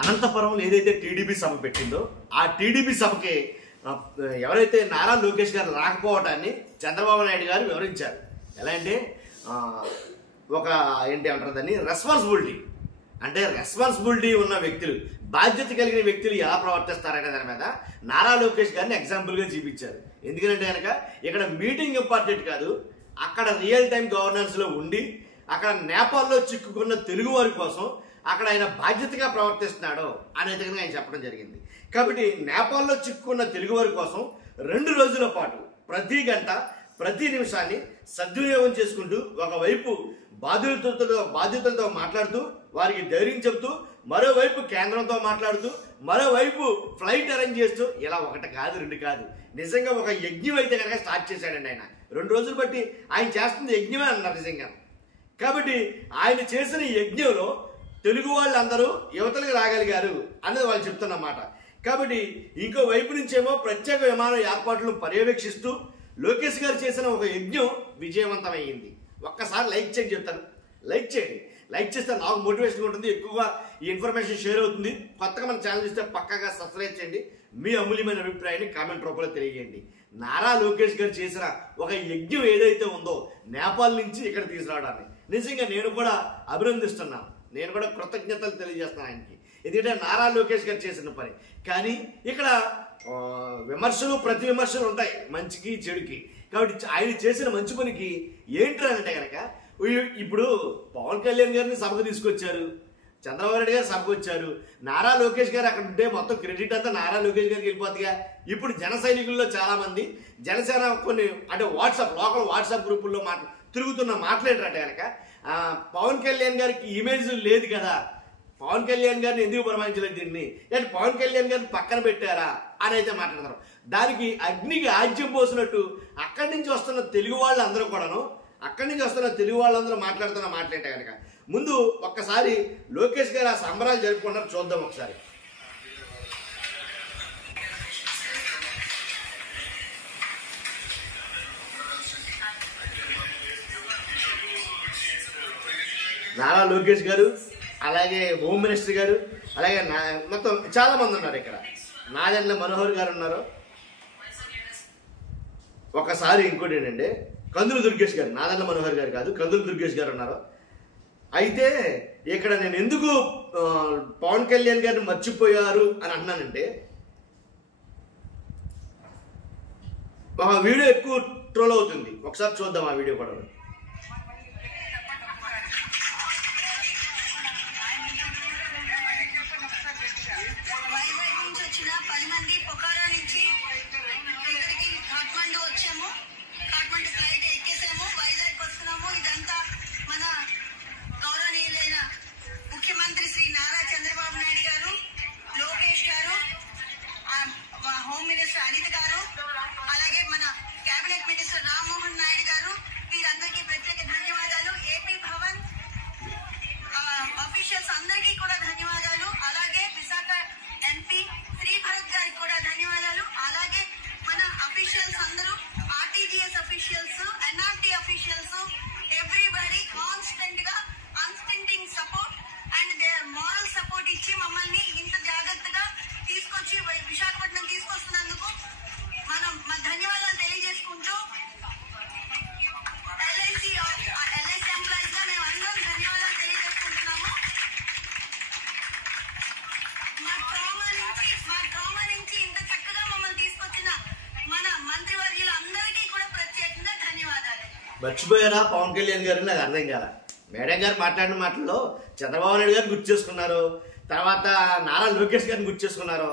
అనంతపురంలో ఏదైతే టీడీపీ సభ పెట్టిందో ఆ టీడీపీ సభకి ఎవరైతే నారా లోకేష్ గారు రాకపోవటాన్ని చంద్రబాబు నాయుడు గారు వివరించారు. ఎలా అంటే ఒక ఏంటి అంటారు దాన్ని, రెస్పాన్సిబిలిటీ ఉన్న వ్యక్తులు, బాధ్యత కలిగిన వ్యక్తులు ఎలా ప్రవర్తిస్తారనే దాని మీద నారా లోకేష్ గారిని ఎగ్జాంపుల్గా చూపించారు. ఎందుకంటే కనుక ఇక్కడ మీటింగ్ ఇంపార్టెంట్ కాదు, అక్కడ రియల్ టైం గవర్నెన్స్లో ఉండి అక్కడ నేపాల్లో చిక్కుకున్న తెలుగు వారి కోసం అక్కడ ఆయన బాధ్యతగా ప్రవర్తిస్తున్నాడో అనేది ఆయన చెప్పడం జరిగింది. కాబట్టి నేపాల్లో చిక్కుకున్న తెలుగు వారి కోసం 2 రోజుల పాటు ప్రతి గంట ప్రతి నిమిషాన్ని సద్వినియోగం చేసుకుంటూ ఒకవైపు బాధితులతో మాట్లాడుతూ వారికి ధైర్యం చెబుతూ, మరోవైపు కేంద్రంతో మాట్లాడుతూ, మరోవైపు ఫ్లైట్ అరేంజ్ చేస్తూ, ఇలా 1 కాదు 2 కాదు, నిజంగా ఒక యజ్ఞం అయితే కనుక స్టార్ట్ చేశాడండి ఆయన. 2 రోజులు బట్టి ఆయన చేస్తుంది యజ్ఞమే అన్నారు నిజంగా. కాబట్టి ఆయన చేసిన యజ్ఞంలో తెలుగు వాళ్ళందరూ యువతలకు రాగలిగారు అన్నది వాళ్ళు చెప్తున్నమాట. కాబట్టి ఇంకో వైపు నుంచేమో ప్రత్యేక విమాన ఏర్పాట్లను పర్యవేక్షిస్తూ లోకేష్ గారు చేసిన ఒక యజ్ఞం విజయవంతమైంది. ఒక్కసారి లైక్ చేయండి, చెప్తాను, లైక్ చేయండి. లైక్ చేస్తే నాకు మోటివేషన్ ఉంటుంది, ఎక్కువగా ఈ ఇన్ఫర్మేషన్ షేర్ అవుతుంది. కొత్తగా మన ఛానల్ చూస్తే పక్కాగా సబ్స్క్రైబ్ చేయండి. మీ అమూల్యమైన అభిప్రాయాన్ని కామెంట్ రూపంలో తెలియజేయండి. నారా లోకేష్ గారు చేసిన ఒక యజ్ఞం ఏదైతే ఉందో నేపాల్ నుంచి ఇక్కడ తీసుకురావడాన్ని నిజంగా నేను కూడా అభినందిస్తున్నాను, నేను కూడా కృతజ్ఞతలు తెలియజేస్తాను ఆయనకి. ఎందుకంటే నారా లోకేష్ గారు చేసిన పని. కానీ ఇక్కడ విమర్శలు ప్రతి విమర్శలు ఉంటాయి, మంచికి చెడుకి. కాబట్టి ఆయన చేసిన మంచి పనికి ఏంటి అంటే కనుక, ఇప్పుడు పవన్ కళ్యాణ్ గారిని సభకు తీసుకొచ్చారు, చంద్రబాబు నాయుడు గారు సభకు వచ్చారు, నారా లోకేష్ గారు అక్కడ ఉంటే మొత్తం క్రెడిట్ అంతా నారా లోకేష్ గారికి వెళ్ళిపోతుందిగా. ఇప్పుడు జన సైనికుల్లో చాలా మంది జనసేన కొన్ని అంటే లోకల్ వాట్సాప్ గ్రూపుల్లో తిరుగుతున్న మాట్లాడారంటే కనుక పవన్ కళ్యాణ్ గారికి ఇమేజ్ లేదు కదా, పవన్ కళ్యాణ్ గారిని ఎందుకు పురమాయించలేదు దీన్ని, అంటే పవన్ కళ్యాణ్ గారిని పక్కన పెట్టారా అని అయితే మాట్లాడతారు. దానికి అగ్నికి ఆజ్యం పోసినట్టు అక్కడి నుంచి వస్తున్న తెలుగు వాళ్ళందరూ మాట్లాడుతున్న మాట్లాడే కనుక ముందు ఒక్కసారి లోకేష్ గారు ఆ సంబరాలు జరుపుకుంటారు, చూద్దాం ఒకసారి. నారా లోకేష్ గారు, అలాగే హోమ్ మినిస్టర్ గారు, అలాగే మొత్తం చాలా మంది ఉన్నారు ఇక్కడ. నాదెండ్ల మనోహర్ గారు ఉన్నారు. ఒకసారి ఇంకోటి ఏంటంటే కందుల దుర్గేష్ గారు, నాదెండ్ల మనోహర్ గారు కాదు, కందుల దుర్గేష్ గారు ఉన్నారు. అయితే ఇక్కడ నేను ఎందుకు పవన్ కళ్యాణ్ గారిని మర్చిపోయారు అని అన్నానంటే, ఒక వీడియో ఎక్కువ ట్రోల్ అవుతుంది, ఒకసారి చూద్దాం ఆ వీడియో కూడా. ముఖ్యమంత్రి శ్రీ నారా చంద్రబాబు నాయుడు గారు, లోకేష్ గారు, హోమ్ మినిస్టర్ అనిత గారు, అలాగే మన కేబినెట్ మినిస్టర్ రామ్మోహన్ నాయుడు గారు, వీరందరికీ ప్రత్యేక ధన్యవాదాలు. ఏపీ భవన్ అఫీషియల్స్ అందరికీ కూడా ధన్యవాదాలు. అలాగే విశాఖ ఎంపీ శ్రీ భరత్ గారికి కూడా ధన్యవాదాలు. అలాగే మన అఫీషియల్స్ అందరూ, RTGS officials, NRT officials, everybody constant గా unstinting support and moral support ఇచ్చి మమ్మల్ని ఇంత జాగ్రత్తగా తీసుకొచ్చి విశాఖపట్నం తీసుకొస్తున్నందుకు మనం మా ధన్యవాదాలు తెలియజేసుకుంటూ ఎల్ఐసి ఎంప్లాయీస్ గా మేము అందరం ధన్యవాదాలు తెలియజేసుకుంటున్నాము. మా ట్రామా నుంచి ఇంత చక్కగా మమ్మల్ని తీసుకొచ్చిన మన మంత్రివర్యులు అందరికీ కూడా ప్రత్యేకంగా ధన్యవాదాలు. మర్చిపోయారా పవన్ కళ్యాణ్ గారు? నాకు అర్థం కాల. మేడం గారు మాట్లాడిన మాటల్లో చంద్రబాబు నాయుడు గారిని గుర్తు చేసుకున్నారు, తర్వాత నారా లోకేష్ గారిని గుర్తు చేసుకున్నారు,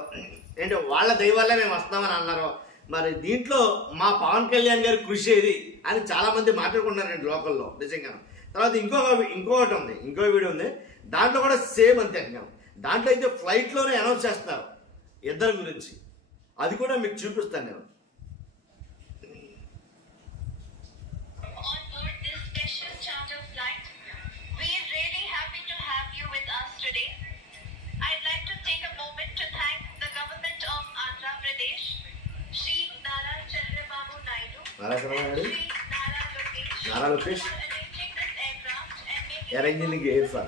ఏంటి వాళ్ళ దయవల్లే మేము వస్తామని అన్నారు. మరి దీంట్లో మా పవన్ కళ్యాణ్ గారి కృషి ఏది అని చాలా మంది మాట్లాడుకుంటున్నారండి లోకల్లో నిజంగా. తర్వాత ఇంకొకటి ఉంది, ఇంకో వీడియో ఉంది, దాంట్లో కూడా సేమ్ అంతే. దాంట్లో అయితే ఫ్లైట్లోనే అనౌన్స్ చేస్తున్నారు ఇద్దరి గురించి, అది కూడా మీకు చూపిస్తాను నేను. Nara Lokesh arranging the air for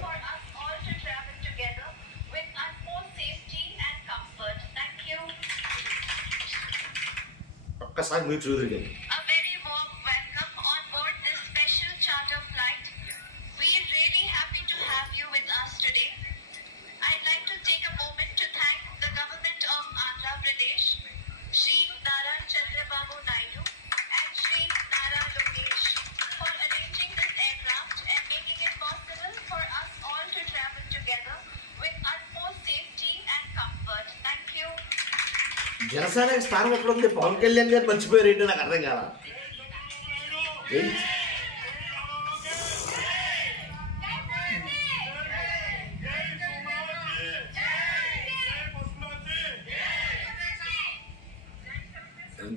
ఒక్కసారి మీరు చూదురు. A very warm welcome on board this special charter flight. We are really happy to have you with us today. I'd like to take a moment to thank the government of Andhra Pradesh, Shri Nara Chandrababu Naidu and Shri Nara Lokesh for arranging this aircraft and making it possible for us all to travel together with utmost safety and comfort. Thank you. Janasena స్థానం ఎక్కడ ఉంది? పవన్ కళ్యాణ్ గారు మర్చిపోయారు ఏంటి? నాకు అర్థం కాల.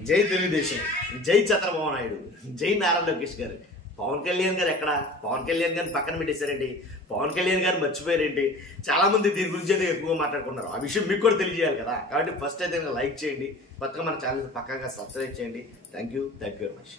జై తెలుగుదేశం, జై చంద్రబాబు నాయుడు, జై నారా లోకేష్ గారు. పవన్ కళ్యాణ్ గారు ఎక్కడ? పవన్ కళ్యాణ్ గారిని పక్కన పెట్టేశారేంటి? పవన్ కళ్యాణ్ గారు మర్చిపోయారేంటి? చాలా మంది దీని గురించి అయితే ఎక్కువగా మాట్లాడుకున్నారు. ఆ విషయం మీకు కూడా తెలియజేయాలి కదా. కాబట్టి ఫస్ట్ అయితే లైక్ చేయండి, కొత్తగా మన ఛానల్ పక్కాగా సబ్స్క్రైబ్ చేయండి. Thank you very much.